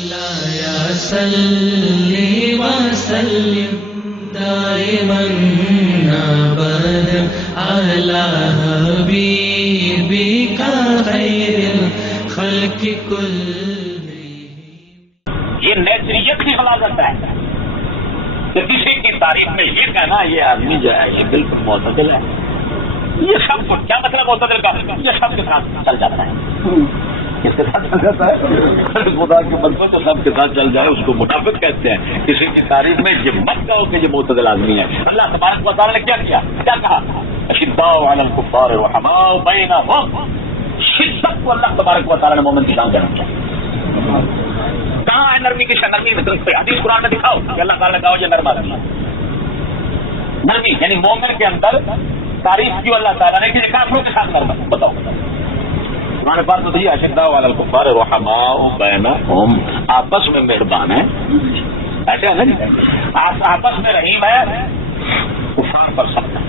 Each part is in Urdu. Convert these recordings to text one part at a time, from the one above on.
مولاي صل وسلم دائما ابدا على حبيبك خير الخلق كلهم. یہ نیچریت کی غلاظت ہے کہ کسی کی تعریف میں یہ کہنا یہ آدمی جو ہے یہ بالکل معتدل ہے. یہ سب کچھ کیا مطلب معتدل کا؟ یہ سب کے ساتھ چل جاتا ہے. کس کے ساتھ چل جاتا ہے؟ خدا کے بندوں کو سب کے ساتھ چل جائے اس کو منافق کہتے ہیں. کسی کی تعریف میں یہ مت کہو کہ یہ معتدل آدمی ہے. اللہ تبارک و تعالیٰ نے کیا کہا؟ اشداء علی الکفار رحماء بینہم. شدت کو اللہ تبارک و تعالیٰ نے مومن کی شان کرنا چاہیے. کہاں ہے نرمی کی شان؟ نرمی حدیث قرآن میں دکھاؤ کہ اللہ تعالیٰ نے کہا یہ نرم آدمی ہے. نرمی یعنی مومن کے اندر تعریف کیوں اللہ تعالیٰ نے کہ کافروں کے ساتھ نرم. بتاؤ ہمارے پاس تو اشداء علی الکفار رحماء بینہم. آپس میں مہربان ہے ایسے ہے نا جی. آپس میں رحیم ہے کفار پر سخت ہے.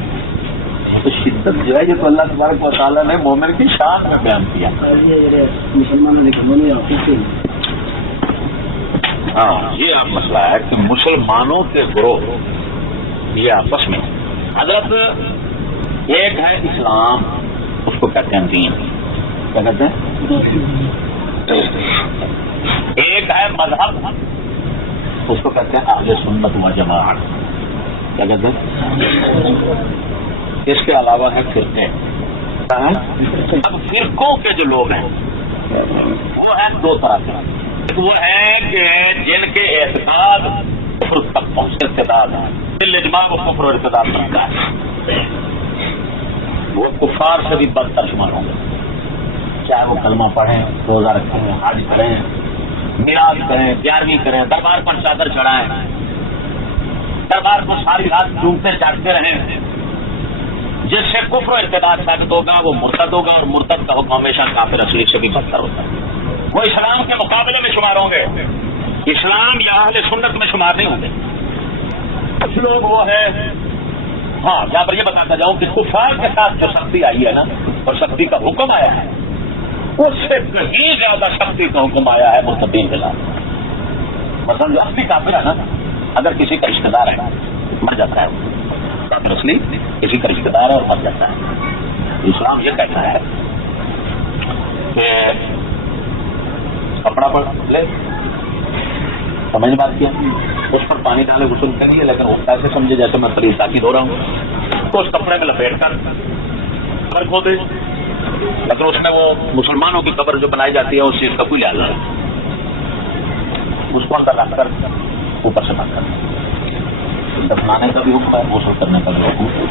تو شدت جو ہے یہ تو اللہ تبارک و تعالیٰ نے مومن کی شان میں بیان کیا. ہاں یہ مسئلہ ہے کہ مسلمانوں کے گروہ یہ آپس میں حضرت ایک ہے اسلام اس کو کہتے ہیں دین. کیا کہتے ہیں؟ ایک ہے مذہب اس کو کہتے ہیں اہل سنت و جماعت. کیا کہتے ہیں؟ اس کے علاوہ ہے فرقے. اب فرقوں کے جو لوگ ہیں وہ ہیں دو طرح کے. وہ ہیں کہ جن کے اعتقاد کفر تک پہنچتے ارتداد ہے. دل اجماع و کفر و ارتداد بنتا ہے. وہ کفار سے بھی بدتر شمار ہوں گے. چاہے وہ کلمہ پڑھیں روزہ رکھیں حج کریں میراث کریں 11ویں کریں دربار پر چادر چڑھائیں دربار کو ساری رات ڈوبتے چاٹتے رہیں. جس سے کفر و ارتداد ثابت ہوگا وہ مرتد ہوگا اور مرتد کا حکم ہمیشہ کافر اصلی سے بھی بدتر ہوتا ہے. وہ اسلام کے مقابلے میں شمار ہوں گے. اسلام یا اہل سنت میں شمار نہیں ہوں گے. کچھ لوگ وہ ہے ہاں یہاں پر یہ بتاتا جاؤں کہ کفار کے ساتھ جو سختی آئی ہے نا اور سختی کا حکم آیا ہے اس سے کہیں زیادہ سختی کا حکم آیا ہے مرتدین کے خلاف. مثلا جو اصلی کافر ہے نا اگر کسی کا رشتے دار ہے مر جاتا ہے کافر اصلی کسی کا رشتے دار ہے اور مر جاتا ہے. اسلام یہ کہتا ہے کہ کپڑا پر لے سمجھ بات کیا اس پر پانی ڈالے غسل کے لیے لیکن وہ ایسے سمجھے جیسے میں شریر تاکید ہو رہا ہوں تو اس کپڑے میں لپیٹ کر قبر کھو دے. لیکن اس میں وہ مسلمانوں کی قبر جو بنائی جاتی ہے اس چیز کا کوئی لحاظ نہیں. اس کو اندر رکھ کر اوپر سے بند کر دفنانے کا بھی حکم ہے غسل کرنے کا بھی حکم ہے.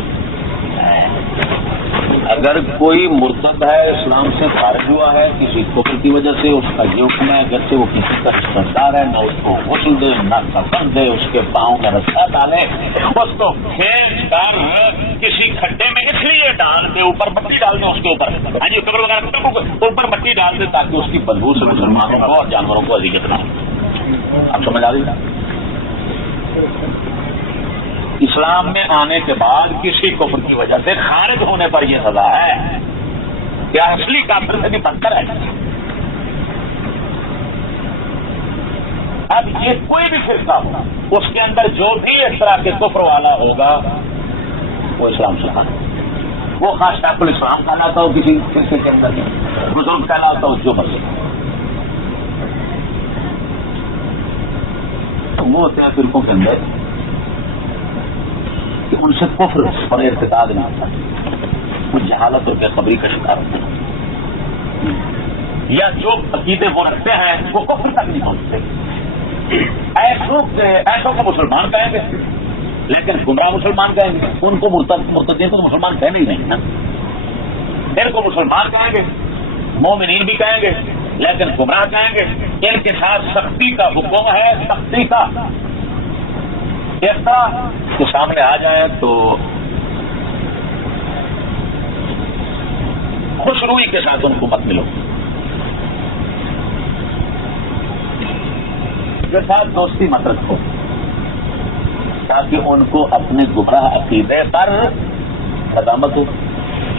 اگر کوئی مرتد ہے اسلام سے خارج ہوا ہے کسی کفر کی وجہ سے اس کا یہ حکم ہے اگرچہ وہ کسی کا رشتہ دار ہے نہ اس کو غسل دے نہ کفن دے اس کے پاؤں کا رسہ ڈالے اس کو کھینچ کر کسی کھڈے میں اس لیے ڈال دے اوپر مٹی ڈال دے اس کے اوپر ہاں جی قبر وغیرہ اوپر مٹی ڈال دے تاکہ اس کی بدبو سے مسلمانوں کو اور جانوروں کو اذیت نہ ہو. آپ سمجھ آ رہی ہے؟ اسلام میں آنے کے بعد کسی کفر کی وجہ سے خارج ہونے پر یہ سزا ہے کیا اصلی کافر سے بھی بدتر ہے. اب یہ کوئی بھی فرقہ ہو اس کے اندر جو بھی اس طرح کے کفر والا ہوگا وہ اسلام سے خارج. وہ خاص شیخ الاسلام کہلاتا ہو کسی فرقے کے اندر بزرگ کہلاتا ہو جو بس وہ ہوتے ہیں فرقوں کے اندر کہ ان سے کفر اور ارتداد نہیں ہوتا وہ جہالت اور بے خبری کا شکار ہوتا ہے. یا جو عقیدے وہ رکھتے ہیں وہ کفر تک نہیں پہنچتے. ایسوں کو مسلمان کہیں گے لیکن گمراہ مسلمان کہیں گے. ان کو مرتدین کو مسلمان کہنے ہی نہیں نا. ان کو مسلمان کہیں گے مومنین بھی کہیں گے لیکن گمراہ کہیں گے. ان کے ساتھ سختی کا حکم ہے سختی کا. اس طرح کے سامنے آ جائیں تو خوش روئی کے ساتھ ان کو مت ملو. کے ساتھ دوستی مت رکھو تاکہ ان کو اپنے گمراہ عقیدے پر قدامت ہو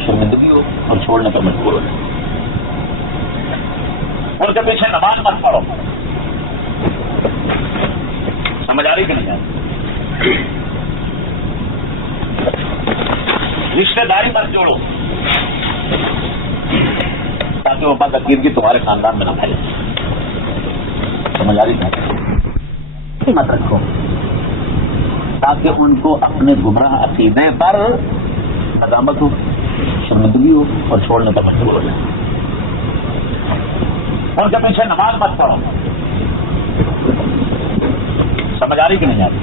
شرمندگی ہو اور چھوڑنے پر مجبور ہو جائے. ان کے پیچھے نماز مت پڑھو سمجھ آ رہی کہ نہیں؟ رشتے داری مت جوڑو تاکہ وہ بد عقیدگی تمہارے خاندان میں نہ پھیلے. سمجھ آ رہی ہے؟ مت رکھو تاکہ ان کو اپنے گمراہ عقیدے پر ندامت ہو، شرمندگی ہو اور چھوڑنے کا مجبور ہو جائے. ان کے پیچھے نماز مت پڑھو. سمجھ آ رہی کہ نہیں آ رہی؟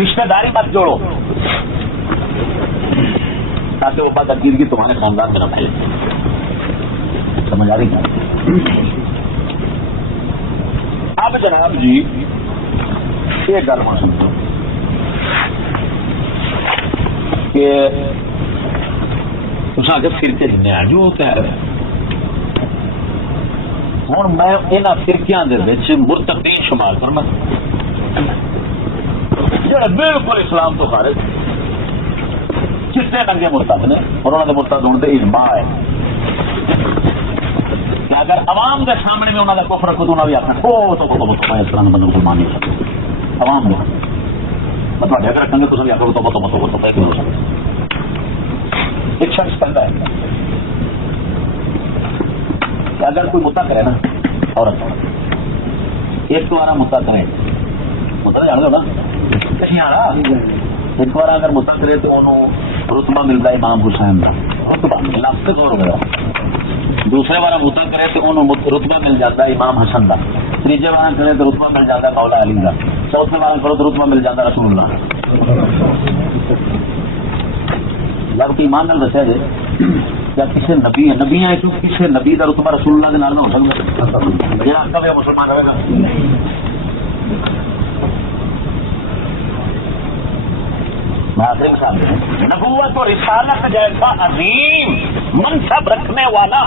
رشتے داری مت جوڑو تاکہ وہ بد عقیدگی تمہارے خاندان میں نہ پھیلے. سمجھ آ رہی ہے؟ اب جناب جی ایک گل میں سمجھو کہ اس آگے فرقے جنیا جو ہوتا ہے ہوں میں یہاں فرقیاں مرتدین شمار کر جڑے بالکل اسلام تو خارج چٹے ننگے مرتد نے اور انہوں نے مرتد ہونے سے اجماع ہے کہ اگر عوام کے سامنے میں انہوں نے کفر رکھو تو انہوں نے آخر تو اسلام بندوں کو مان نہیں سکتے عوام نے مطلب اگر رکھیں گے تو سب آخر تو ایک شخص کہتا ہے کہ اگر کوئی مدعا کرے نا عورت ایک تو آ رہا مدعا کرے مدعا جان گا کہیں آ رہا ایک بار اگر مدعا کرے تو انہوں رتبہ ملتا ہے امام حسین کا رتبہ لفظ غور ہو گیا. دوسرے بار مدعا کرے تو انہوں رتبہ مل جاتا ہے امام حسن کا. تیجے بار کرے تو رتبہ مل جاتا ہے مولا علی کا. چوتھے بار کرو تو رتبہ مل جاتا ہے رسول اللہ. جب کہ ایمان نال دسیا جائے یا کسی نبی ہے نبی ہے کسی نبی کا رتبہ رسول اللہ کے نال نہ ہو سکتا یہ آقا ہے مسلمان رہے گا. میں آخری مثال دوں نبوت اور رسالت جیسا عظیم منصب رکھنے والا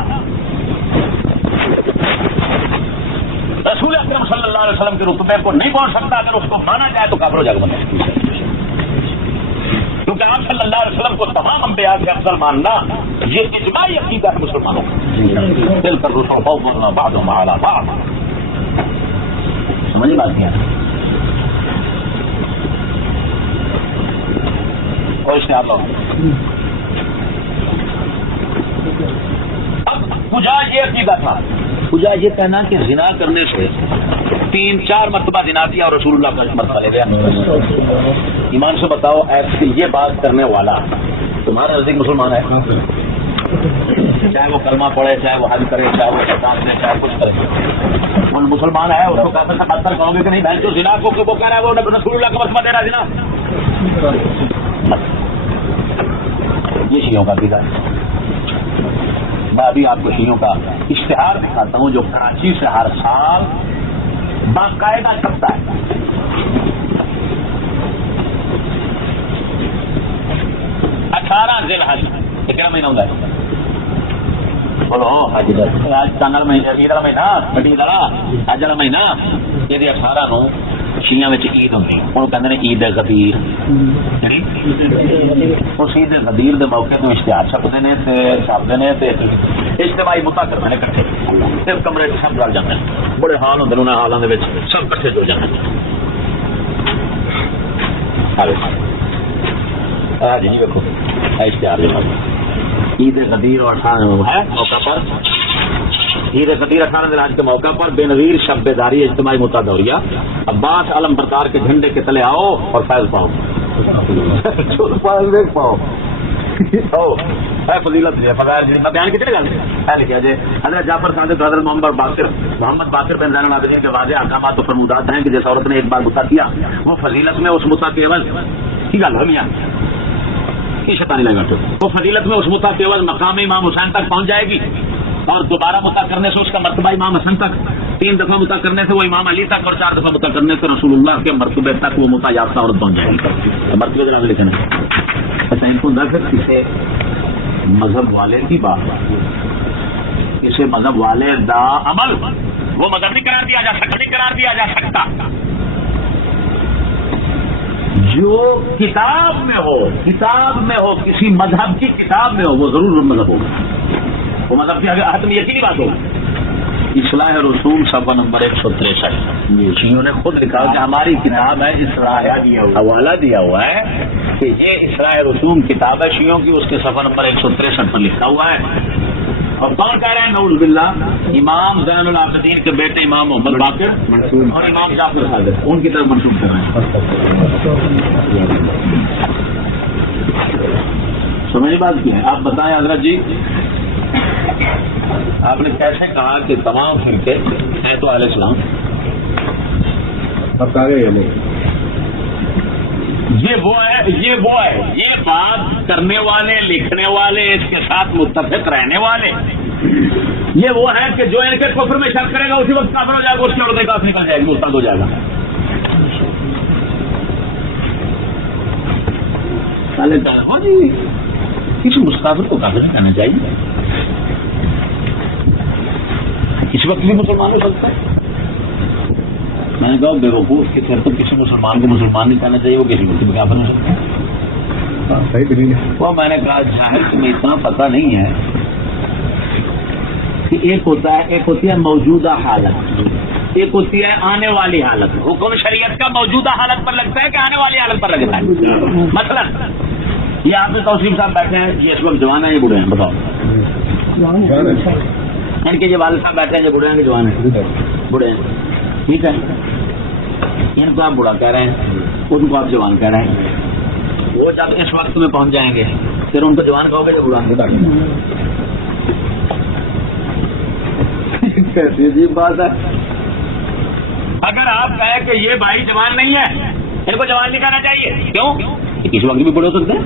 رسول اکرم صلی اللہ علیہ وسلم کے رتبے کو نہیں پہنچ سکتا. اگر اس کو مانا جائے تو کافر ہو جائے گا. کیونکہ آپ صلی اللہ علیہ وسلم کو تمام انبیاء سے افضل ماننا یہ اجماعی عقیدہ ہے مسلمانوں کا. دل کر رسول فوقنا بعضهم على بعض. سمجھ بات کیا اور اس نے آپ اب پوجا یہ عقیدہ تھا. پوجا یہ کہنا کہ زنا کرنے سے 3-4 مرتبہ زنا کیا اور رسول اللہ کا مرتبہ لے گیا. ایمان سے بتاؤ ایسے یہ بات کرنے والا تمہارا نزدیک مسلمان ہے؟ چاہے وہ کلمہ پڑھے چاہے وہ حج کرے چاہے وہ شیطان سے چاہے کچھ کرے وہ مسلمان ہے. اس کو کہتے ہیں بدتر کہو گے کہ نہیں بہن جو زنا کو وہ کہہ رہا ہے وہ رسول اللہ کا مرتبہ دے رہا ہے زنا. یہ شیعوں کا عقیدہ ہے. میں ابھی آپ کو شیعوں کا اشتہار دکھاتا ہوں جو کراچی سے ہر سال باقاعدہ چھپتا ہے. 18 ذی الحج کتنا مہینہ ہوتا ہے بولو حج چانل مہینہ عید والا مہینہ بڑی والا حج والا مہینہ یہ 18 نو شیعہ میں عید ہوتی. ہوں کہتے ہیں عید غدیر. اس عید غدیر کے موقع تو اشتہار چھپتے ہیں چھاپتے ہیں اجتماعی مدعا کرتے ہیں کٹھے صرف کمرے سب رل جاتے ہیں. بڑے حال ہوتے ہیں حالوں کے سب کٹھے جڑ جاتے ہیں. جی دیکھو اشتہار عید غدیر اور 18 ہے موقع پر عید غدیر 18 ذی الحج کے موقع پر بے نظیر شب بیداری اجتماعی مدعا دوریا عباس علم بردار کے جھنڈے کے تلے آؤ اور فیض پاؤ. فیض پاؤ فضیلت میں بیان کتنے گل لکھا جائے حضرت جعفر صادق حضرت محمد باقر بن زین العابدین کے واضح احکامات و فرمودات ہیں کہ جیسا عورت نے ایک بار مدعا کیا وہ فضیلت میں اس مدعا کے عوض کی گل ہوئی شیطانی لگا وہ فضیلت میں اس مدعا کے عوض مقام امام حسین تک پہنچ جائے گی اور دوبارہ مدعا کرنے سے اس کا مرتبہ امام حسن تک 3 دفعہ مدعا کرنے سے وہ امام علی تک اور 4 دفعہ مدعا کرنے سے رسول اللہ کے مرتبے تک وہ مدعا یافتہ عورت پہنچ جائے گی. مرتبے جناب لکھنا اچھا ان کو نہ پھر کسی مذہب والے کی بات کسی مذہب والے دا عمل وہ مذہب نہیں قرار دیا جا سکتا نہیں قرار دیا جا سکتا. جو کتاب میں ہو کسی مذہب کی کتاب میں ہو وہ ضرور مذہب ہوگا. وہ مذہب کی حتمی یقینی بات ہوگی. اصلاح رسوم صفحہ نمبر 163 شیعوں نے خود لکھا کہ ہماری کتاب ہے اصلاح، حوالہ دیا ہوا ہے کہ یہ اصلاح رسوم کتاب ہے شیعوں کی، اس کے صفحہ نمبر 163 پر لکھا ہوا ہے. اور کون کہہ رہے ہیں؟ نعوذ باللہ امام زین العابدین کے بیٹے امام محمد باقر اور امام جعفر صادق ان کی طرف منسوخ کر رہے ہیں. سمجھ بات کی ہے. آپ بتائیں حضرت جی، آپ نے کیسے کہا کہ تمام فرقے ہیں تو اہل اسلام؟ یہ وہ ہے یہ بات کرنے والے، لکھنے والے، اس کے ساتھ متفق رہنے والے، یہ وہ ہے کہ جو ان کے کفر میں شک کرے گا اسی وقت کافر ہو جائے گا، اس کی عورتیں کافر نکل جائے گی، مرتد ہو جائے گا. ہاں جی، کسی مستقبل کو کافر نہیں کرنا چاہیے. اس وقت بھی مسلمان ہو سکتا ہے. میں نے کہا بے وقوف کی طرف کسی مسلمان کو مسلمان نہیں کہنا چاہیے، وہ کسی وقت بھی کافر ہو سکتا ہے. وہ میں نے کہا ظاہر تمہیں اتنا پتہ نہیں ہے کہ ایک ہوتی ہے موجودہ حالت، ایک ہوتی ہے آنے والی حالت. حکم شریعت کا موجودہ حالت پر لگتا ہے کہ آنے والی حالت پر لگتا ہے. مثلا یہ آپ نے توصیف صاحب بیٹھے ہیں، یہ اس وقت جوان ہیں، یہ بوڑھے ہیں، بتاؤ. ان کے جو والد صاحب بیٹھے ہیں، یہ بوڑھے ہیں کہ جوان ہیں؟ بوڑھے ہیں. ٹھیک ہے، ان کو آپ بوڑھا کہہ رہے ہیں، ان کو آپ جوان کہہ رہے ہیں. وہ جب اس وقت میں پہنچ جائیں گے پھر ان کو جوان کہو گے یا بوڑھا؟ کیسی عجیب بات ہے. اگر آپ کہیں کہ یہ بھائی جوان نہیں ہے، ان کو جوان نہیں کہنا چاہیے، کیوں؟ کسی وقت بھی بوڑھے ہو سکتے ہیں.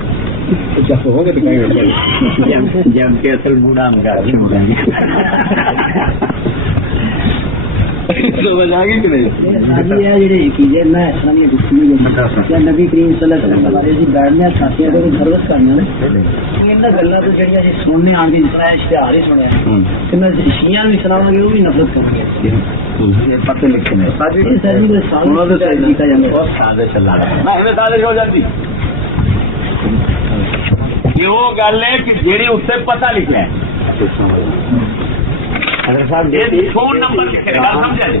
جب کہ اصل بوڑھا ہم کہہ رہے ہیں. سمجھ آ گئی کہ نہیں؟ نبی کریم صلی اللہ علیہ وسلم بیٹھنے چاہتے ہیں سروس کرنا گلا تو جہاں سننے آ گئی اشتہار ہی سنیا کہ میں شیعہ بھی سناواں گے وہ بھی نفرت کریں گے. پتے لکھے میں ہو جاتی یہ وہ گل ہے کہ جیڑی اس سے پتہ لکھا ہے. فون نمبر لکھے گا، سمجھا جی؟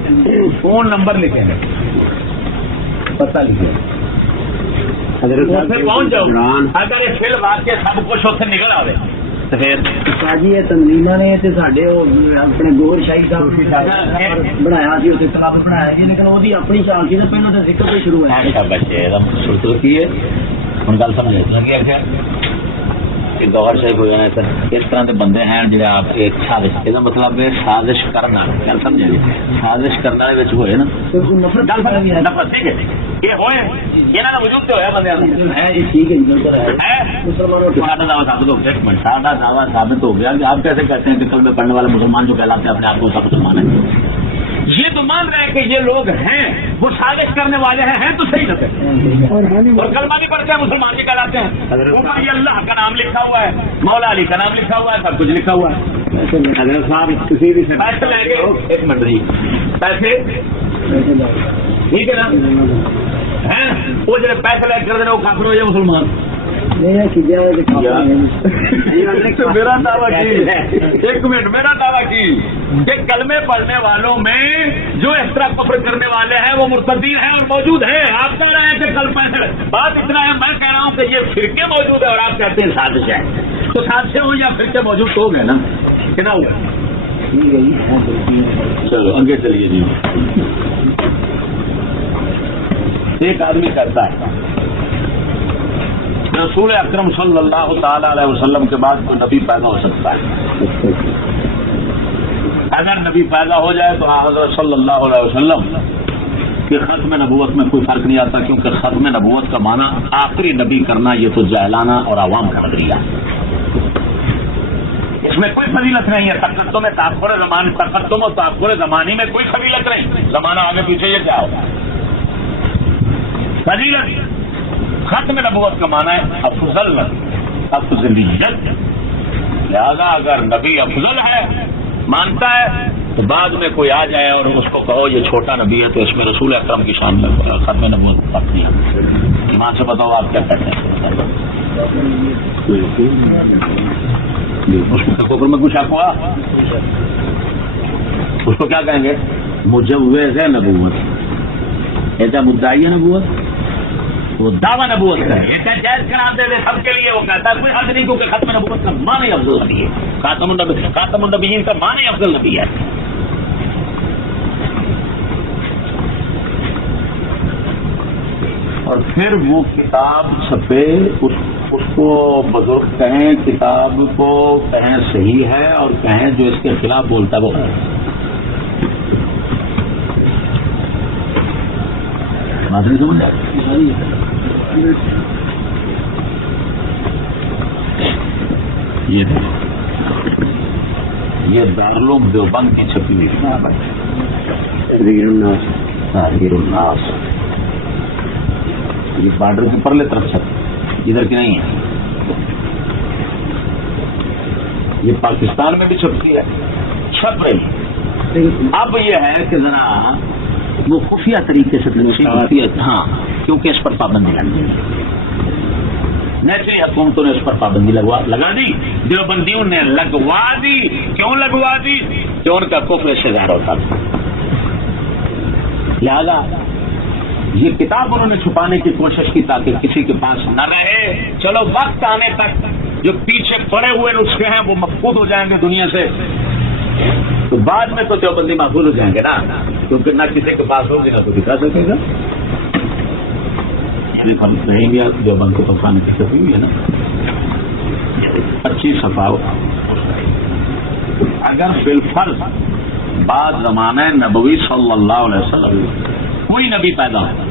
فون نمبر لکھے گا، پتہ لکھے پہنچ جاؤ. اگر یہ فل واقع سب کچھ اتنے نکل آئے تو پھر جی یہ تنظیم نے اپنے گور شاہی صاحب بنایا سی، اسے کلب بنایا جی، لیکن وہ اپنی شان کی پہلے تو ذکر تو شروع ہے. بچے کی ہے ہوں گل سمجھ لگی ہے گوہر شاہی ہو جانا سر. اس طرح کے بندے ہیں جی آپ ایک سازش، یہ مطلب ہے سازش کرنا. گل سمجھے جی، سازش کرنا ہوئے نا نفرت ٹھیک ہے یہ ہوئے یہاں کا وجود تو ہوا بندے ہے جی. ٹھیک ہے سارا دعویٰ ثابت ہو گیا. سارا دعویٰ ثابت ہو گیا کہ آپ کیسے کہتے ہیں کہ کلمہ پڑھنے والے مسلمان جو کہلاتے ہیں اپنے آپ کو سب مسلمان ہیں؟ یہ تو مان رہے ہیں کہ یہ لوگ ہیں، وہ سازش کرنے والے ہیں تو صحیح نہ اور کلمہ بھی پڑھتے ہیں، مسلمان بھی کہلاتے ہیں. یہ اللہ کا نام لکھا ہوا ہے، مولا علی کا نام لکھا ہوا ہے، سب کچھ لکھا ہوا ہے. حضرت صاحب کسی بھی سے پیسے لیں گے، ایک منٹ جی، پیسے ٹھیک ہے نا وہ جو پیسے لے کر وہ کافر ہو جائے مسلمان. میرا دعویٰ کی ایک منٹ، میرا دعویٰ کی کہ کلمے پڑھنے والوں میں جو اس طرح کفر کرنے والے ہیں وہ مرتدین ہیں اور موجود ہیں. آپ کہہ رہے ہیں کہ کل پیسے بات اتنا ہے، میں کہہ رہا ہوں کہ یہ فرقے موجود ہے اور آپ کہتے ہیں سازش ہے. تو سازشیں ہوں یا فرقے موجود تو ہو گئے نا، کتنا ہوا؟ چلو آگے چلیے جی. ایک آدمی کرتا ہے رسول اکرم صلی اللہ تعالی علیہ وسلم کے بعد کوئی نبی پیدا ہو سکتا ہے. اگر نبی پیدا ہو جائے تو حضرت صلی اللہ علیہ وسلم کے ختم نبوت میں کوئی فرق نہیں آتا، کیونکہ ختم نبوت کا معنی آخری نبی کرنا یہ تو جاہلانہ اور عوام کا نظریہ. اس میں کوئی فضیلت نہیں ہے. تقدم و تاخر زمانی میں کوئی فضیلت نہیں. زمانہ آگے پیچھے یہ کیا ہوگا فضیلت. ختم نبوت کا معنی ہے افضلیت. لہذا اگر نبی افضل ہے مانتا ہے تو بعد میں کوئی آ جائے اور اس کو کہو یہ چھوٹا نبی ہے تو اس میں رسول اکرم کی شان میں ختم نبوت فرق نہیں ہے. ایمان سے بتاؤ آپ کیا کہتے ہیں؟ اس میں کچھ شک ہوا اس کو کیا کہیں گے؟ مجوز نبوت. ایسا مدعی نبوت وہ دعویٰ نبوت کا ہے. یہ کیا جائز قرار دے دے سب کے لیے؟ وہ کہتا ہے کوئی حد نہیں, کیونکہ ختم نبوت کا معنی افضل نبی ہے. خاتم النبیین کا معنی افضل نبی ہے. اور پھر وہ کتاب چھپے, اس کو بزرگ کہیں, کتاب کو کہیں صحیح ہے اور کہیں جو اس کے خلاف بولتا وہ ہے. بات نہیں سمجھ آئی؟ یہ دارالعلوم دیوبند کی چھپی ہوئی تحریر الناس. یہ بارڈر کی پرلے طرف چھپ, ادھر کی نہیں ہے. یہ پاکستان میں بھی چھپتی ہے, چھپ رہی ہے. اب یہ ہے کہ ذرا وہ خفیہ طریقے سے ہاں, کیونکہ اس پر پابندی لگ گئی. نیچری حکومتوں نے اس پر پابندی لگا دی, دیوبندیوں نے لگوا دی. کیوں لگوا دی؟ کہ ان کا کفر سے ظاہر ہوتا تھا. لہذا یہ کتاب انہوں نے چھپانے کی کوشش کی تاکہ کسی کے پاس نہ رہے. چلو وقت آنے تک جو پیچھے پڑے ہوئے نسخے ہیں وہ مفقود ہو جائیں گے دنیا سے, تو بعد میں تو دیوبندی محفوظ ہو جائیں گے نا, کیونکہ نہ کسی کے پاس ہوگی نہ تو دکھا سکے گا. یعنی رہیں گے دیوبند کو پکانے کی چھپی ہوئی ہے نا 25 صفحہ. اگر بالفرض بعد زمانہ نبوی صلی اللہ علیہ وسلم کوئی نبی پیدا ہو,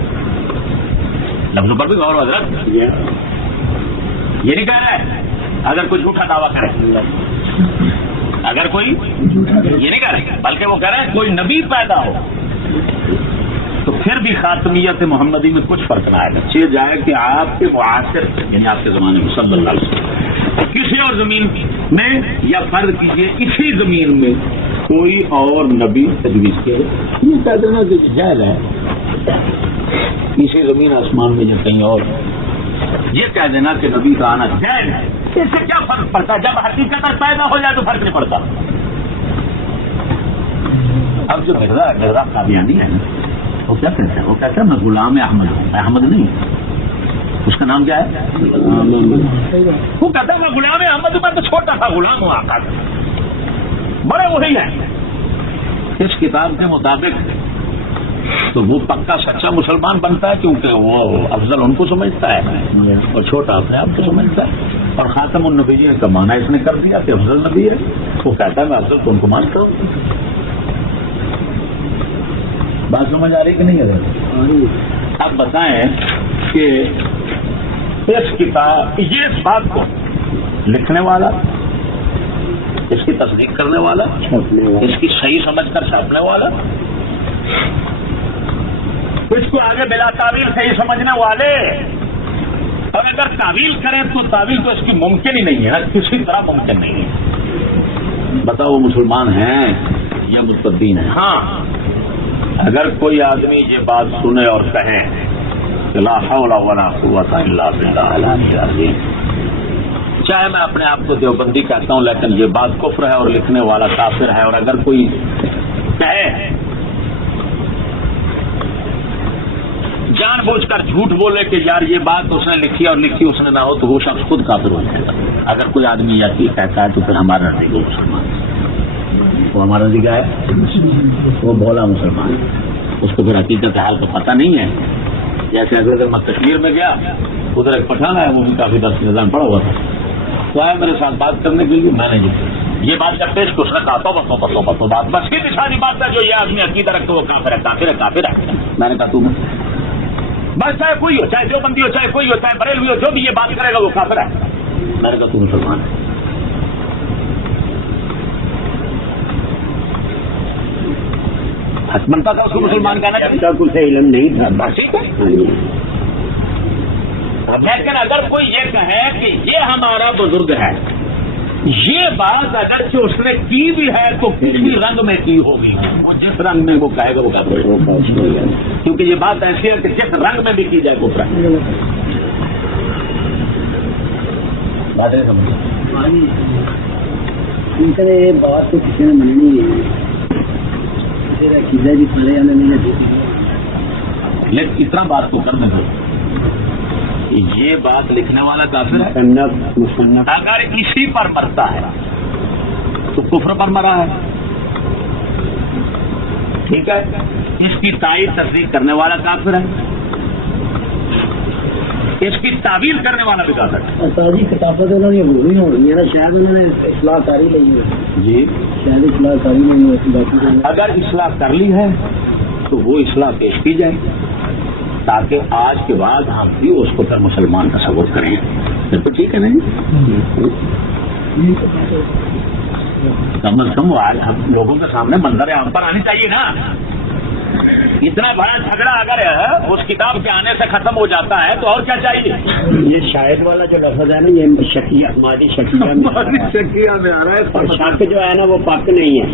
لفظوں پر بھی غور حضرت, یہ نہیں کہہ رہا ہے اگر کوئی جھوٹا دعویٰ کرے, اگر کوئی یہ نہیں کہہ رہے, بلکہ وہ کہہ رہے ہیں کوئی نبی پیدا ہو تو پھر بھی خاتمیت محمدی میں کچھ فرق نہ آئے گا. چاہے جائے کہ آپ کے معاصر یعنی آپ کے زمانے میں صلی اللہ علیہ وسلم کسی اور زمین میں, یا فرض کیجیے اسی زمین میں کوئی اور نبی تجویز کیا, یہ کہہ دینا کہ جائز ہے اسی زمین آسمان میں یا کہیں اور, یہ کہہ دینا کہ نبی کا آنا جائز ہے. اس سے کیا فرق پڑتا ہے؟ جب حقیقت پیدا ہو جائے تو فرق نہیں پڑتا. اب جو مرزا قادیانی ہے نا, وہ کیا کہتے ہیں؟ وہ کہتے ہیں میں غلام احمد ہوں. میں احمد نہیں, اس کا نام کیا ہے؟ وہ کہتا ہے میں غلام احمد ہوں, میں تو چھوٹا تھا غلام ہوں آقا کا. بڑے وہی ہیں. اس کتاب کے مطابق تو وہ پکا سچا مسلمان بنتا ہے, کیونکہ وہ افضل ان کو سمجھتا ہے اور چھوٹا اپنے آپ کو سمجھتا ہے. اور خاتم النبیین کا معنی اس نے کر دیا کہ افضل نبی ہے. وہ کہتا ہے میں افضل کو ان کو مانتا ہوں. بات سمجھ آ رہی کہ نہیں ہے؟ اب بتائیں کہ اس کتاب یہ اس بات کو لکھنے والا, اس کی تصدیق کرنے والا, اس کی صحیح سمجھ کر چھاپنے والا, اس کو آگے بلا تعویل صحیح سمجھنے والے, اور اگر تعویل کریں تو تعویل تو اس کی ممکن ہی نہیں ہے, کسی طرح ممکن نہیں ہے. بتاؤ وہ مسلمان ہیں یا مرتدین ہیں؟ ہاں, اگر کوئی آدمی یہ بات سنے اور کہے کہ لا حول ولا قوت الا باللہ العلی العظیم, چاہے میں اپنے آپ کو دیوبندی کہتا ہوں لیکن یہ بات کفر ہے اور لکھنے والا کافر ہے. اور اگر کوئی کہے جان بوجھ کر جھوٹ بولے کہ یار یہ بات اس نے لکھی اور لکھی اس نے نہ ہو, تو وہ شخص خود کافر ہو جائے گا. اگر کوئی آدمی یہ کہتا ہے تو پھر ہمارا نزدیک وہ مسلمان, وہ ہمارا نزدیک ہے وہ بھولا مسلمان. اس کو پھر حقیقت حال تو پتہ نہیں ہے. جیسے اگلے دن میں کشمیر میں گیا, ادھر ایک پٹھان ہے, وہ بھی کافی دس نظام پڑا ہوا تھا, تو آئے میرے ساتھ بات کرنے کے لیے. میں نے یہ بات جب پیش کو اس نے کہا تو بات بس کی ساری بات ہے جو یہ آدمی عقیدہ رکھتے وہ کافر ہے, کافر ہے, کافر ہے. میں نے کہا تو بس چاہے کوئی ہو, چاہے دیوبندی ہو, چاہے کوئی ہو, چاہے بریلوی ہو, جو بھی یہ بات کرے گا وہ کافر ہے. میں نے کہا تو مسلمان ہے. بنتا تھا اس کو مسلمان کہنا چاہیے, کچھ علم نہیں تھا. لیکن اگر کوئی یہ کہے کہ یہ ہمارا بزرگ ہے, یہ بات اگر اس نے کی بھی ہے تو کسی رنگ میں کی ہوگی, وہ جس رنگ میں وہ کہے گا وہ کافر ہے, کیونکہ یہ بات ایسی ہے کہ جس رنگ میں بھی کی جائے کفر ہے. بات نہیں سمجھ یہ بات تو کسی نے مننی ہے. سیدھا جی کھڑے والے نہیں. لیکن اتنا بات کو کر دیں یہ بات لکھنے والا کافر ہے. مصنف اگر اسی پر مرتا ہے تو کفر پر مرا ہے. ٹھیک ہے, اس کی تائید تصدیق کرنے والا کافر ہے, اس کی تعویل کرنے والا بھی کافر ہے. جی کتابیں تو انہوں نے بھولی ہونی ہے نا, شاید انہوں نے اصلاح کاری لی ہے. جی شاید اصلاح کاری نہیں ہے. اگر اصلاح کر لی ہے تو وہ اصلاح پیش کی جائے تاکہ آج کے بعد ہم بھی اس کو پھر مسلمان تصور کریں. بالکل ٹھیک ہے نہیں, کم از کم آج ہم لوگوں کے سامنے منظر عام پر آنی چاہیے نا. اتنا بڑا جھگڑا اگر اس کتاب کے آنے سے ختم ہو جاتا ہے تو اور کیا چاہیے. یہ شاید والا جو لفظ ہے نا یہ شکیہ ہماری شکیہ میں آ رہا ہے. اور شک جو ہے نا وہ پک نہیں ہے.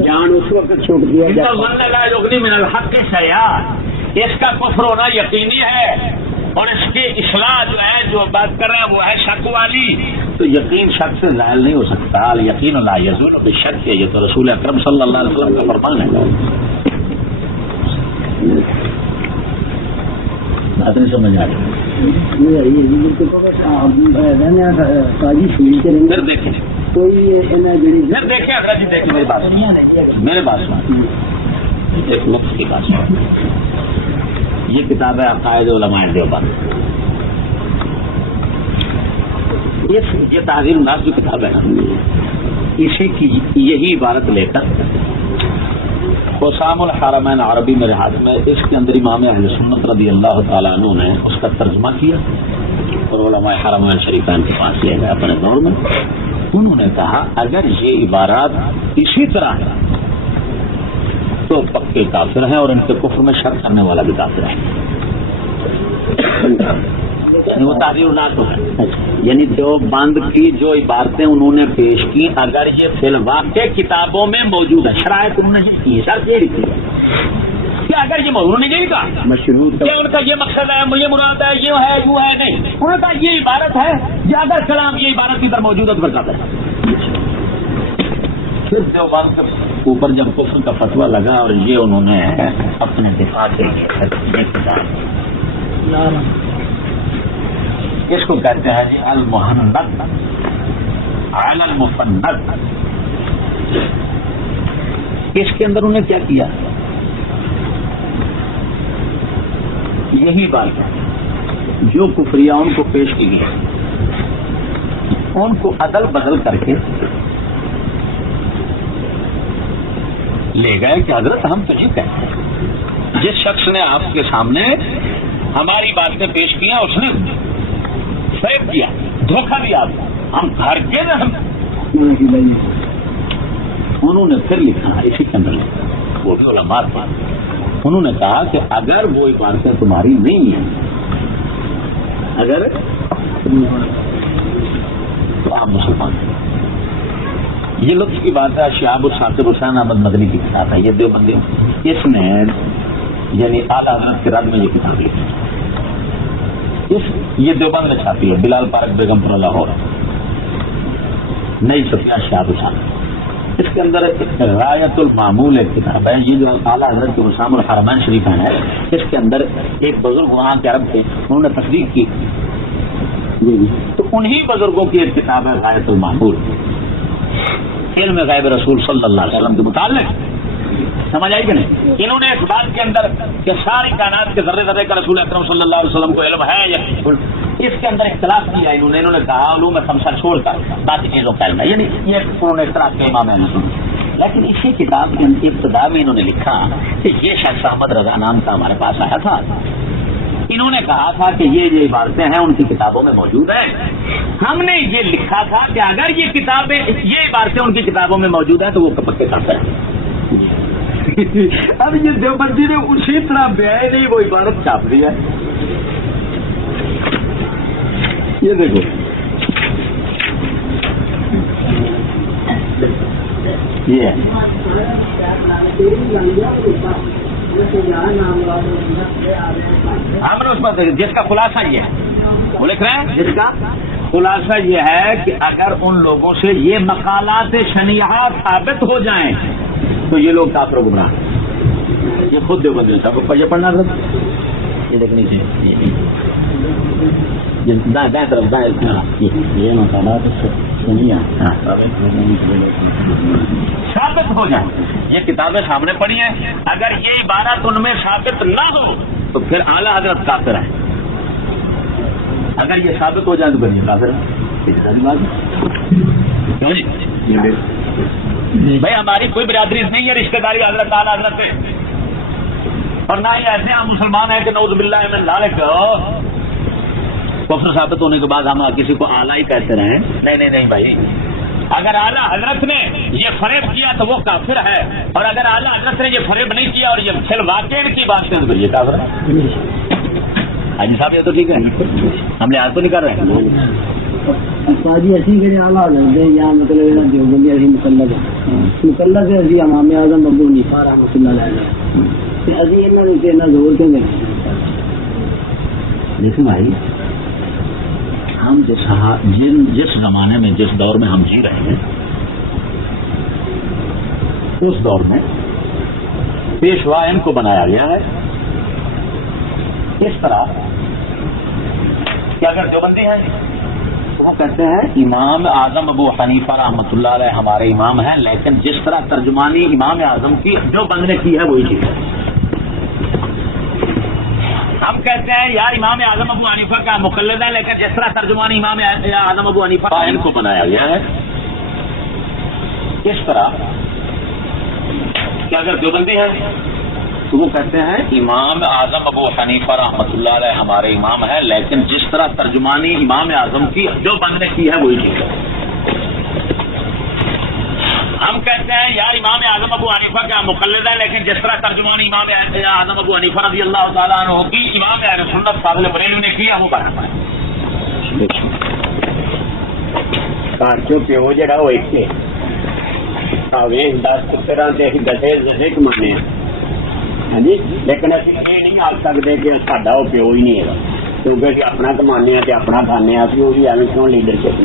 جان اس وقت چھوٹ دیا من الحق شیء, اس کا کفر ہونا یقینی ہے اور اس کی اصلاح جو ہے جو بات کر رہے ہیں وہ ہے شک والی. تو یقین شک سے ظاہر نہیں ہو سکتا. یقین لا یزول بالشک, یہ تو رسول اکرم صلی اللہ علیہ وسلم کا فرمان ہے. بات نہیں سمجھ آ رہی. پھر دیکھیں پھر دیکھیں حضرت جی, دیکھیں میرے بات سنیں, ایک وقت کی بات سنیں. یہ کتاب ہے عقائد علماء دیوبند. یہ تحذیر الناس جو کتاب ہے نا, اسی کی یہی عبارت لے کر حسام الحرمین عربی میرے ہاتھ میں, اس کے اندر امام اہل سنت رضی اللہ تعالیٰ عنہ نے اس کا ترجمہ کیا اور علماء حرمین شریفین کے پاس لے گئے اپنے دور میں. انہوں نے کہا اگر یہ عبارات اسی طرح ہے تو پکے کافر ہیں اور ان کے کفر میں شک کرنے والا بھی کافر ہے. وہ تحریر الناس ہے, یعنی دیوبند کی جو عبارتیں انہوں نے پیش کی اگر یہ فی الواقع کتابوں میں موجود ہے, شرائط انہوں نے کی سر یہ لکھی ہے کہ اگر یہ انہوں نے یہی کہا مشروط کہ ان کا یہ مقصد ہے, مجھے مراد ہے, یہ ہے وہ ہے, نہیں, انہوں نے کہا یہ عبارت ہے, یا اگر کلام یہ عبارت ادھر موجود ہے تو پھر کافر ہے. پھر دیوبند کے اوپر جب کفر کا فتویٰ لگا اور یہ انہوں نے اپنے دفاع کے لیے اس کو کہتے ہیں جی المحنت علی المفند. اس کے اندر انہیں کیا کیا, یہی بات ہے جو کفریہ ان کو پیش کی گئی ان کو عدل بدل کر کے لے گئے کہ حضرت ہم تو یہ کہتے ہیں جس شخص نے آپ کے سامنے ہماری باتیں پیش کیا اس نے فریب کیا, دھوکہ دیا, ہم گھر کے انہوں نے پھر لکھا اسی کے اندر وہ بھی علماء تھے. انہوں نے کہا کہ اگر وہ عبارتیں تمہاری نہیں ہیں اگر تو آپ مسلمان ہیں. یہ لطف کی بات ہے, شہاب الشاطر حسین احمد مدنی کی کتاب ہے یہ دیوبندی, اس نے یعنی اعلیٰ حضرت کے رد میں یہ کتاب لکھی, یہ دیوبند میں چھاپی ہے, بلال پارک بیگم پر لاہور, نئی صفیہ شہاب الشاطر. اس کے اندر غایت المعمول ایک کتاب ہے, یہ جو اعلیٰ حضرت کے حسام الحرمین شریف ہے, اس کے اندر ایک بزرگ وہاں کے عرب تھے, انہوں نے تصدیق کی, تو انہی بزرگوں کی ایک کتاب ہے غایت المعمول, علم غیب رسول صلی اللہ علیہ وسلم کے متعلق. سمجھ آئی کہ نہیں. انہوں نے اس بات کے اندر کہ ساری کائنات کے ذرے ذرے کا رسول اکرم صلی اللہ علیہ وسلم کو علم ہے یا اس کے اندر اختلاف کیا. انہوں نے کہا علوم خمسہ چھوڑ کر باقی چیزوں کا علم ہے, یعنی یہ انہوں نے اختلاف کیا امام اہل سنت. لیکن اسی کتاب کے ابتدا میں انہوں نے لکھا کہ یہ شخص احمد رضا نام کا ہمارے پاس آیا تھا, انہوں نے کہا تھا کہ یہ عبارتیں ہیں ان کی کتابوں میں موجود ہیں. ہم نے یہ لکھا تھا کہ اگر یہ کتابیں یہ عبارتیں ان کی کتابوں میں موجود ہیں تو وہ پکے کافر ہیں. اب یہ دیوبندی نے اسی طرح بیائے نہیں وہ عبارت چھاپ دی ہے. یہ دیکھو یہ ہم نے اس پر جس کا خلاصہ یہ ہے وہ لکھ رہے ہیں, جس کا خلاصہ یہ ہے کہ اگر ان لوگوں سے یہ مقالات شنیعہ ثابت ہو جائیں تو یہ لوگ کافر و گمراہ، یہ خود دیوبندی صاحب کو یہ پڑھنا تھا، یہ دیکھنی چاہیے دائیں طرف دائیں یہ مسئلہ سنیے ثابت ہو جائے. یہ کتابیں سامنے پڑھی ہیں، اگر یہ عبارت ان میں ثابت نہ ہو تو پھر اعلیٰ حضرت کافر ہے. اگر یہ ثابت ہو جائے تو پھر یہ کافر ہے. بھائی ہماری کوئی برادری نہیں ہے، رشتہ داری حضرت اعلیٰ حضرت ہے، اور نہ ہی ایسے ہم مسلمان ہیں کہ نعوذ باللہ من ذالک کفر ثابت ہونے کے بعد ہم کسی کو اعلیٰ ہی کہتے رہیں. نہیں بھائی، اگر اعلیٰ حضرت نے یہ فریب کیا تو وہ کافر ہے، اور اگر اعلیٰ حضرت نے یہ فریب نہیں کیا اور یہ پھر واقع کی بات کریں تو یہ کافر ہے. حاجی صاحب یہ تو ٹھیک ہے، ہم لحاظ تو نہیں کر رہے ہیں. جی اسی کے اعلیٰ حضرت یہاں مطلب دیوبندی اسی مقلد ہے اسی امام اعظم ابو حنیفہ رحمۃ اللہ علیہ ابھی انہوں زور کیوں دیں. لیکن بھائی ہم جس زمانے میں جس دور میں ہم جی رہے ہیں اس دور میں پیشوا ان کو بنایا گیا ہے اس طرح کہ اگر دیوبندی ہیں تو وہ کہتے ہیں امام اعظم ابو حنیفہ رحمۃ اللہ علیہ ہمارے امام ہیں، لیکن جس طرح ترجمانی امام اعظم کی جو بند نے کی ہے وہی چیز ہے. ہم کہتے ہیں یار امام اعظم ابو حنیفہ کا مقلد ہے، لیکن جس طرح ترجمانی امام اعظم ابو حنیفہ ان کو بنایا گیا ہے اس طرح کہ اگر دیوبندی ہے تو وہ کہتے ہیں امام اعظم ابو حنیفہ رحمۃ اللہ علیہ ہمارے امام ہیں، لیکن جس طرح ترجمانی امام اعظم کی جو بند نے کی ہے وہی چیز ہے. ہم کہتے ہیں یار امام اعظم ابو حنیفہ کا مقلد ہے، لیکن جس طرح ترجمانی امام اعظم ابو حنیفہ رضی اللہ تعالیٰ عنہ کی امام اہل سنت فاضل بریلوی نے کیا وہ برابر ہے. کارچو پیو جڑا وہ ایک دس طرح سے دسے کمانے ہاں جی، لیکن ابھی یہ نہیں آ سکتے کہ ساڈا وہ پیو ہی نہیں ہے، کیونکہ اسی اپنا کمانے ہیں اپنا کھانے ابھی وہ بھی ایویں کیوں لیڈرشپ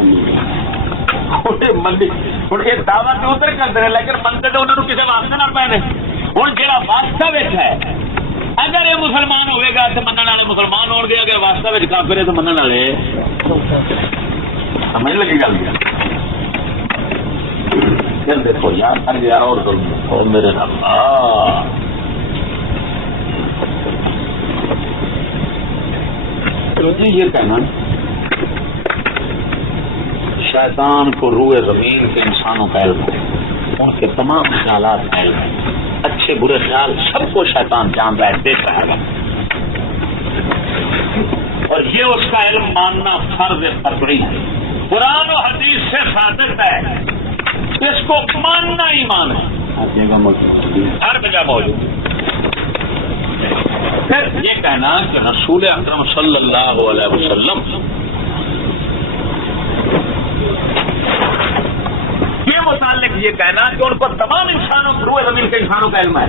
منی ہوں یہ دعوی تو ادھر کرتے ہیں لیکن منتے تو انہوں نے کسی واسطے نہ پے. ہوں جہاں واسطہ ہے اگر یہ مسلمان ہوئے گا تو منن والے مسلمان ہو گے، اگر واسطہ کافر ہے تو منن والے سمجھ لگی گل. پھر دیکھو یار کر گیا اور میرے جی یہ کہنا شیطان کو روئے زمین کے انسانوں کا علم ہے، ان کے تمام خیالات کا علم ہے، اچھے برے خیال سب کو شیطان جان رہا ہے، دیکھ رہا ہے، اور یہ اس کا علم ماننا فرض قطعی ہے. قرآن و حدیث سے ثابت ہے، اس کو ماننا ایمان ہے، ہر جگہ موجود. پھر یہ کہنا کہ رسول اکرم صلی اللہ علیہ وسلم یہ متعلق یہ کہنا کہ ان کو تمام انسانوں روئے زمین کے انسانوں کا علم ہے،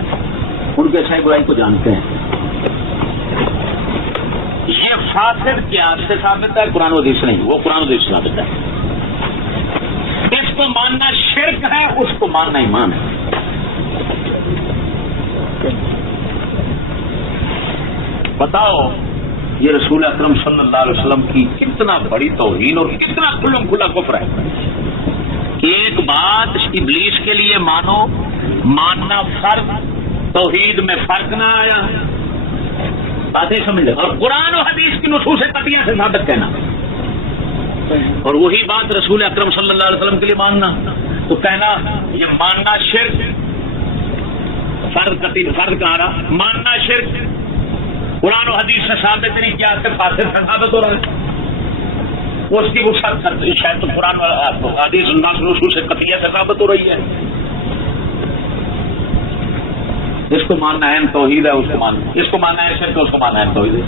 ان کے اچھائی برائی کو جانتے ہیں. یہ فاسد قیاس سے ثابت ہے، قرآن و حدیث نہیں، وہ قرآن و حدیث سے ثابت ہے. اس کو ماننا شرک ہے، اس کو ماننا ایمان ہے. بتاؤ یہ رسول اکرم صلی اللہ علیہ وسلم کی کتنا بڑی توہین اور کتنا کھلم کھلا کفر ہے. ایک بات ابلیس کے لیے مانو، ماننا فرض، توحید میں فرق نہ آیا، باتیں سمجھ لیں، اور قرآن و حدیث کی نصوص قطعیہ سے ثابت کہنا، اور وہی بات رسول اکرم صلی اللہ علیہ وسلم کے لیے ماننا، تو کہنا یہ ماننا شرک، فرض قطعی فرض کہا رہا، ماننا شرک، قرآن و حدیث سے ثابت نہیں کیا، صرف فاسد سے ثابت ہو رہا ہے. اس کی وہ شاید تو قرآن حدیث نصوص سے قطعیہ سے ثابت ہو رہی ہے. اس کو ماننا ہے توحید ہے، اس کو ماننا، اس کو ماننا ہے شرک، اس کو ماننا ہے توحید ہے.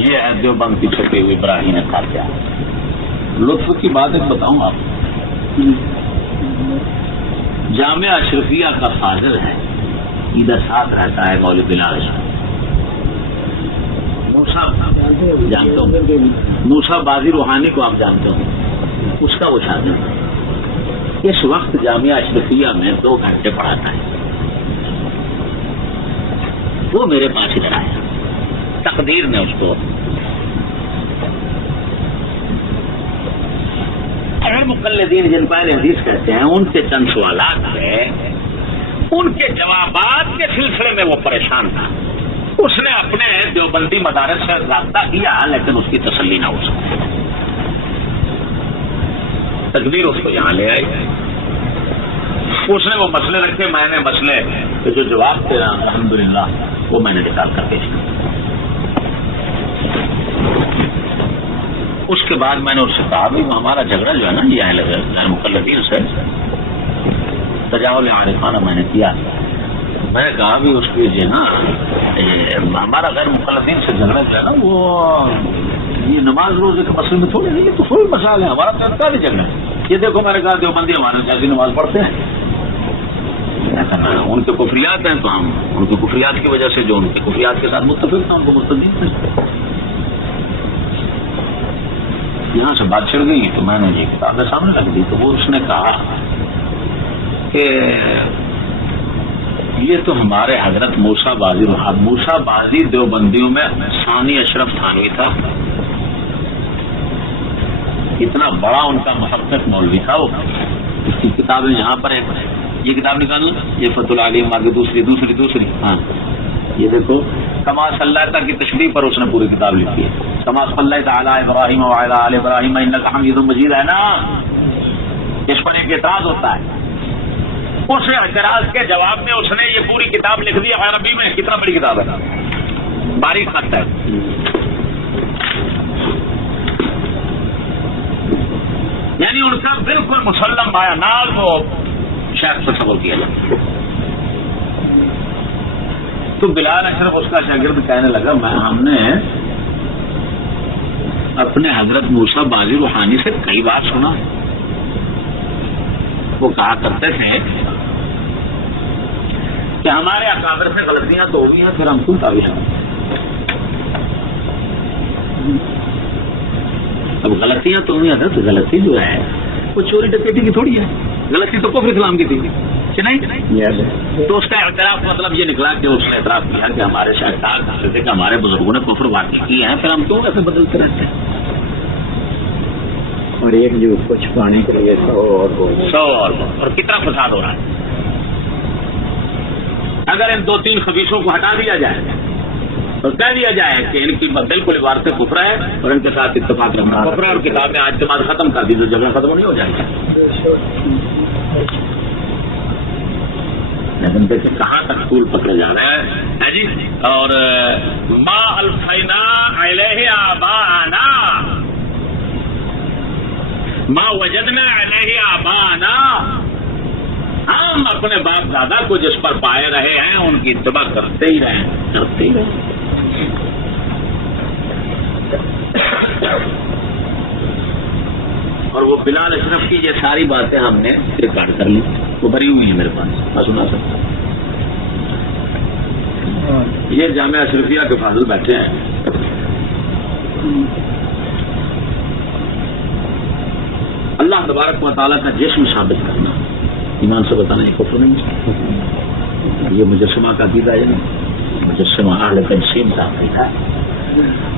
یہ ہے دیوبند کی چھپی ہوئی براہین خاطیہ. لطف کی بات ایک بتاؤں آپ، جامعہ اشرفیہ کا فاضل ہے، ادھر ساتھ رہتا ہے مولوی بلال موسیٰ، جانتے ہوں موسیٰ بازی روحانی کو آپ جانتے ہوں، اس کا وہ شاگرد ہے. اس وقت جامعہ اشرفیہ میں 2 گھنٹے پڑھاتا ہے. وہ میرے پاس ادھر آیا, تقدیر نے اس کو غیر مقلدین جن کو اہل حدیث کہتے ہیں ان کے چند سوالات تھے, ان کے جوابات کے سلسلے میں وہ پریشان تھا. اس نے اپنے دیوبندی مدارس سے رابطہ کیا لیکن اس کی تسلی نہ ہو سکی. تقدیر اس کو یہاں لے آئی. اس نے وہ مسئلے رکھے, میں نے مسئلے کے جو جواب تھے الحمدللہ وہ میں نے نکال کر پیش کیا. اس کے بعد میں نے اس سے کہا بھی ہمارا جھگڑا جو ہے نا یہ غیر مقلدین سے تجاوز عارفانہ میں نے کیا. میں نے کہا بھی اس کے جو نا ہمارا غیر مقلدین سے جھگڑا جو ہے نا وہ یہ نماز روزے کے مسئلے میں تھوڑی نہیں, یہ تو کوئی مسائل ہے ہمارا تو بھی جھگڑا ہے. یہ دیکھو میں نے کہا دیوبندی ہمارے جیسی نماز پڑھتے ہیں, ان کے کفریات ہیں تو ہم ان کے کفریات کی وجہ سے جو ان کے کفریات کے ساتھ متفق تھا ان کو مستدین تھے. یہاں سے بات چڑھ گئی تو میں نے یہ کتاب سامنے رکھ دی. تو وہ اس نے کہا کہ یہ تو ہمارے حضرت موسیٰ بازی موسیٰ بازی دیوبندیوں میں ثانی اشرف تھانوی تھا, اتنا بڑا ان کا محقق مولوی تھا. وہ اس کی کتابیں یہاں پر ہیں, یہ کتاب نکال لیں, یہ فتح العلیم مار کے دوسری ہاں یہ دیکھو کما صلی اللہ تعالیٰ کی تشریح پر اس نے پوری کتاب لکھی ہے. کما صلی اللہ تعالیٰ ابراہیم وعلی آل ابراہیم انک حمید مجید ہے نا, اس پر ایک اعتراض ہوتا ہے. اس اعتراض کے جواب میں اس نے یہ پوری کتاب لکھ دی عربی میں. کتنا بڑی کتاب ہے, باریک خط ہے. یعنی ان کا بالکل مسلم بایا ناز وہ شیخ تصور کیا جائے. تو بلال اشرف اس کا شاگرد کہنے لگا ہم نے اپنے حضرت موسیٰ بازی روحانی سے کئی بار سنا. وہ کہا کرتے تھے کہ ہمارے اکابر سے غلطیاں تو ہوئی ہیں, پھر ہم کیوں تعویذ کریں. اب غلطیاں تو ہوئی ہیں تو غلطی جو ہے وہ چوری ڈکیتی کی تھوڑی ہے, غلطی تو کفر اسلام کی تھی کہ نہیں. تو اس کا اعتراف مطلب یہ نکلا کہ اس نے اعتراف کیا کہ ہمارے شاہکار کہتے تھے کہ ہمارے بزرگوں نے کفر واقع کیے ہیں, پھر ہم کیوں ایسے بدلتے رہتے ہیں. اور ایک جو اس کو چھپانے کے لیے 100 اور کتنا فساد ہو رہا ہے. اگر ان 2-3 خبیثوں کو ہٹا دیا جائے اور کہہ دیا جائے کہ ان کی بالکل عبارت کفر ہے اور ان کے ساتھ اتفاق رکھنا کفر ہے اور کتاب میں آج اعتماد ختم کر دی تو جگہ ختم نہیں ہو جائے گی. لیکن دیکھیں کہاں تک پھول پکڑے جا رہے ہیں جی. اور ما الفینا علیہ آباءنا ما وجدنا علیہ آباءنا, ہم اپنے باپ دادا کو جس پر پائے رہے ہیں ان کی اتباع کرتے ہی رہے. اور وہ بلال اشرف کی یہ ساری باتیں ہم نے ریکارڈ کر لی, وہ بھری ہوئی ہیں میرے پاس, میں سنا سکتا ہوں. یہ جامعہ اشرفیہ کے فاضل بیٹھے ہیں. اللہ تبارک و تعالیٰ کا جسم ثابت کرنا ایمان سے بتانا یہ کفر نہیں. یہ مجسمہ کا عقیدہ ہے, مجسمہ اہل تجسیم کا عقیدہ ہے.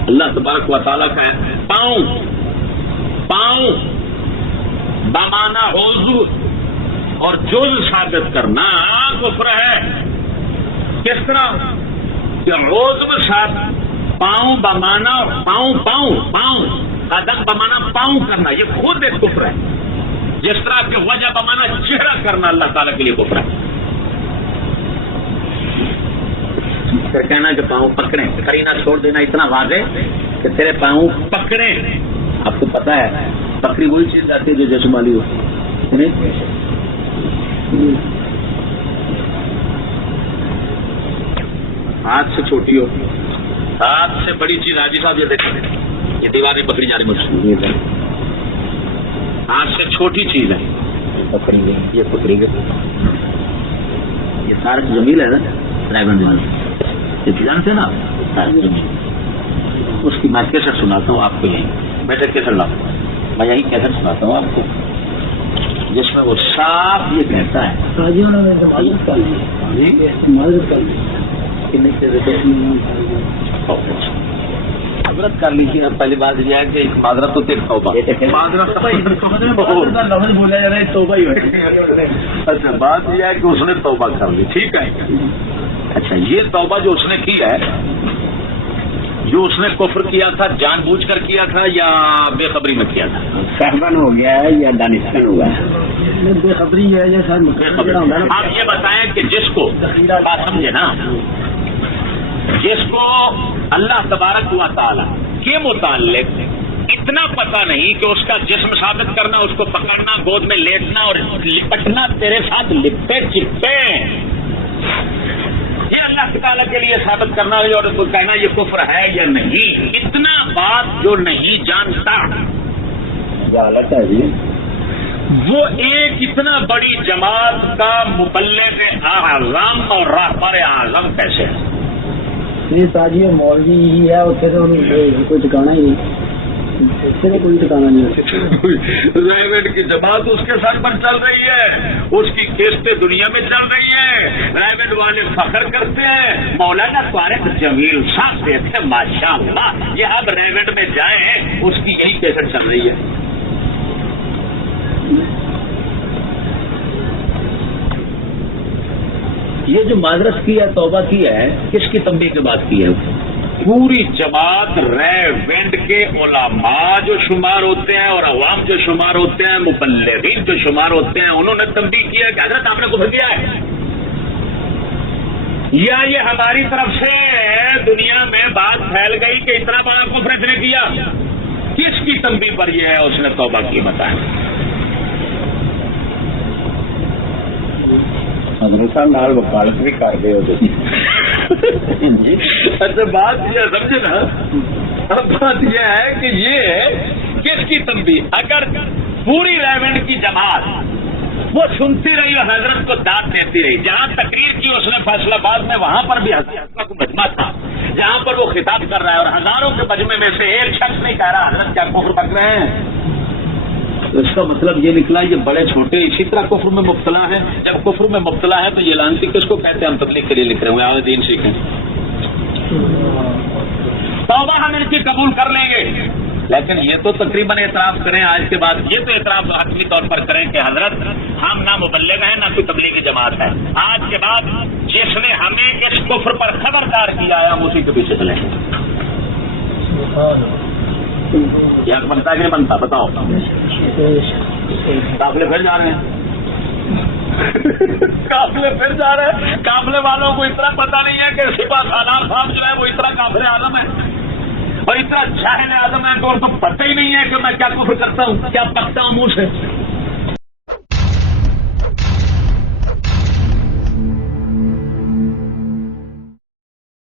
اللہ تبارک و تعالیٰ کا پاؤں بمانا عضو اور جز ثابت کرنا کفر ہے. کس طرح کہ عضو ساتھ پاؤں بمانا پاؤں قدم بمانا پاؤں کرنا یہ خود ایک کفر ہے. جس طرح کہ وجہ بمانا چہرہ کرنا اللہ تعالیٰ کے لیے کفر ہے. پھر کہنا کہ پاؤں پکڑیں, کرینہ چھوڑ دینا اتنا واضح کہ تیرے پاؤں پکڑیں. آپ کو پتا ہے بکری وہی چیز آتی ہے جو جسم والی ہو, ہاتھ سے چھوٹی ہو, ہاتھ سے بڑی چیز. حاجی صاحب یہ دیکھیں یہ دیوار میں بکری جا رہی مجھے, ہاتھ سے چھوٹی چیز ہے یہ بکری کے. یہ تارک جمیل ہے نا, ڈرائیور جمیل یہ جانتے ہیں نا تارک جمیل, اس کی میں کیسٹ سناتا ہوں آپ کو. یہی بیٹھے کیسٹ لاؤں, میں یہی کیسٹ سناتا ہوں آپ کو. جس میں وہ صاف یہ کہتا ہے قاضیوں نے معذرت کر لی معذرت کر لی معذرت کر لیجیے. پہلی بات یہ ہے کہ ایک معذرت تو ایک توبہ. معذرت لفظ بولا جا رہا ہے توبہ ہی اچھا بات یہ ہے کہ اس نے توبہ کر لی. ٹھیک ہے. اچھا یہ توبہ جو اس نے کی ہے جو اس نے کفر کیا تھا جان بوجھ کر کیا تھا یا بے خبری میں کیا تھا؟ سہون ہو گیا ہے یا دانشمند ہوا ہے؟ بے خبری ہے یا سر آپ یہ بتائیں کہ جس کو بات سمجھے نا جس کو اللہ تبارک و تعالی کے متعلق اتنا پتہ نہیں کہ اس کا جسم ثابت کرنا اس کو پکڑنا گود میں لیٹنا اور لپٹنا تیرے ساتھ لپٹے چپٹے یہ اللہ تعالیٰ کے لیے ثابت کرنا اور کہنا یہ کفر ہے یا نہیں اتنا بات جو نہیں جانتا غلط ہے جی. وہ ایک اتنا بڑی جماعت کا مبلغ اعظم اور رہبر اعظم کیسے ہے؟ یہ تاجی مولوی ہی ہے اسے تو کوئی ٹھکانا ہی نہیں اسے تو کوئی ٹھکانا نہیں. رائے کی جماعت اس کے ساتھ پر چل رہی ہے اس کی قسطیں دنیا میں چل رہی ہے رائے والے فخر کرتے ہیں مولانا طارق جمیل صاحب دیکھتے ماشاء اللہ یہ اب ریوڈ میں جائیں اس کی یہی کیسٹ چل رہی ہے. یہ جو معذرت کی ہے توبہ کی ہے کس کی تنبیہ کے بعد کی ہے؟ پوری جماعت ریونڈ کے علماء جو شمار ہوتے ہیں اور عوام جو شمار ہوتے ہیں مبلغین جو شمار ہوتے ہیں انہوں نے تنبیہ کیا کہ حضرت آپ نے کفر کیا ہے یا یہ ہماری طرف سے دنیا میں بات پھیل گئی کہ اتنا بڑا کفر اس نے کیا کس کی تنبیہ پر یہ ہے اس نے توبہ کی بتایا؟ حضرت صاحب نال وکالت بھی کر دے ہو اچھا بات یہ سمجھے نا اب بات یہ ہے کہ یہ کس کی تنبیہ اگر پوری ریونڈ کی جماعت وہ سنتی رہی اور حضرت کو داد دیتی رہی جہاں تقریر کی اس نے فیصلہ باد میں وہاں پر بھی حضرت کو مجمع تھا جہاں پر وہ خطاب کر رہا ہے اور ہزاروں کے مجمع میں سے ایک شخص نہیں کہہ رہا حضرت کیا کفر پک رہے ہیں تو اس کا مطلب یہ نکلا یہ بڑے چھوٹے اسی طرح کفر میں مبتلا ہے جب کفر میں مبتلا ہے تو یہ لانتی کس کو کہتے ہیں ہم تبلیغ کے لیے لکھ رہے ہیں آج دین سیکھیں توبہ ہم ان کی قبول کر لیں گے لیکن یہ تو تقریباً اعتراف کریں آج کے بعد یہ تو اعتراف حتمی طور پر کریں کہ حضرت ہم نہ مبلغ ہیں نہ کوئی تبلیغی جماعت ہے آج کے بعد جس نے ہمیں اس کفر پر خبردار کیا ہے ہم اسی کے پیچھے چلیں یہ بنتا ہے کہ نہیں بنتا بتاؤ قافلے پھر جا رہے ہیں قافلے پھر جا رہے ہیں قافلے والوں کو اتنا پتہ نہیں ہے کہ سپاہ سالار صاحب جو ہے وہ اتنا کافر اعظم ہے اور اتنا جاہل اعظم ہے کہ ان کو پتہ ہی نہیں ہے کہ میں کیا کفر کرتا ہوں کیا پکتا ہوں منہ سے